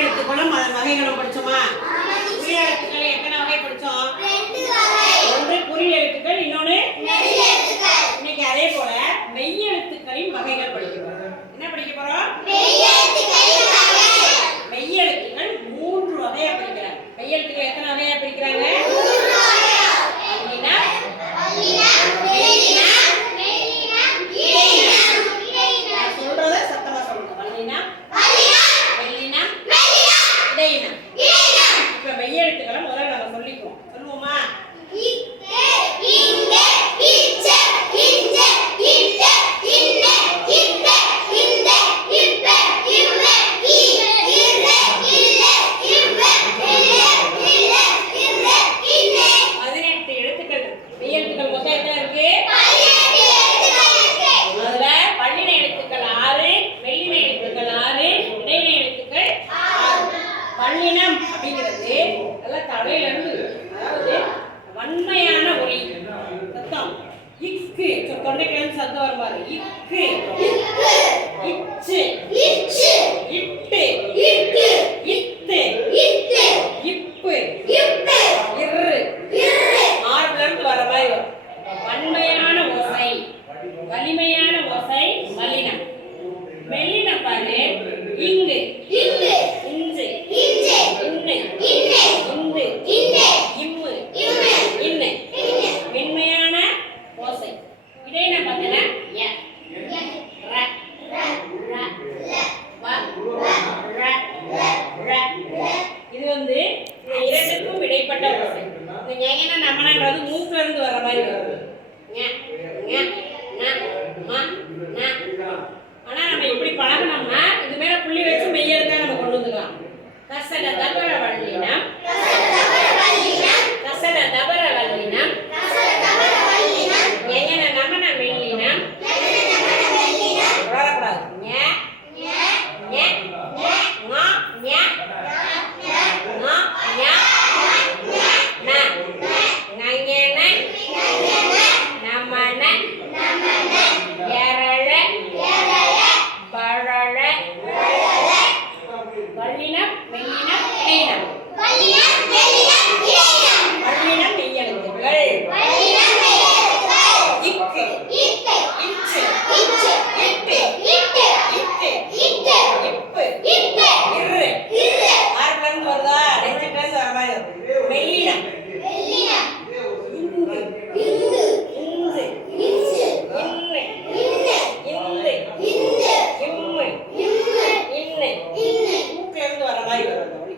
எழுத்துக்களும் அதன் வகைகளும் படிச்சோமா? குறிய எழுத்துக்கள் எத்தனை வகை படிச்சோம்? ஒன்று குறிய எழுத்துக்கள், இன்னொன்று இன்னைக்கு அதே போல மெய் எழுத்துக்களின் வகைகள் படிக்கிறோம். என்ன படிக்க போறோம்? மெய் எழுத்துக்கள் 3 வகையா பிரிக்கிறாங்க. மெய் எழுத்துக்கள் எத்தனை வகையா பிரிக்கிறாங்க? சொல்றத சத்தமா சொல்லுங்க. வல்லினம், மெல்லினம், இடையினம். இப்ப மெய் எழுத்துக்களை முதல்ல நம்ம சொல்லிக்குவோம். சொல்லுவோமா? வல்லினம் அப்படிங்கிறது எல்லாம் தலையில இருந்து, அதாவது வன்மையான ஒலி சத்தம். இக்கு தொண்டைக்கிழமை சத்தம் வரும் பாரு. இக்கு, இச்சு, இட்டு, இத்து, இப்பு, இரு, ஆறுல இருந்து வர மாதிரி வரும். வன்மையான ஓசை, வலிமையான ஓசை வல்லினம். மெல்லினம் பாரு. இங்கு, இஞ்சு, இன்னு, இம்மு, இன்னு. மென்மையான ஓசை. இடையினம் பார்த்தீங்கன்னா ய, ர, ர, வ, ர, ர. இது வந்து இந்த இரண்டுக்கும் இடைப்பட்ட ஓசை. இந்த ஞெஞன நமனன்றது மூக்குல இருந்து வர மாதிரி வரும். ஞ, ஞ, ந, ம, ந. ஆனா நம்ம இப்படி பழகணும்னா இது மேல புள்ளி வச்சு மெய்யெழுத்தா நம்ம கொண்டு வந்துக்கலாம். கசட தபர வல்லினம், கசட தபர வல்லினம், ஞெஞன நமன மெல்லினம். வரக்கூடாது. ஞ, ஞ, ஞ, ஞ, ஞ, ந, ஞஞன, நமன, எரழ, பழழ. வல்லினம், மெல்லினம், இடையினம். வல்லினம் மெய் எழுத்துக்கள். இக்கு, இச்சு, இட்டு, இத்து, இப்பு, இரு. ஆறுல இருந்து வருதா? நெஞ்சுல இருந்து வர மாதிரி வரும். மெல்லினம். இங்கு, இஞ்சு, இன்னு, இந்து, இம்மு, இன்னு. மூக்குல இருந்து வர மாதிரி வரும் அந்த ஒலி.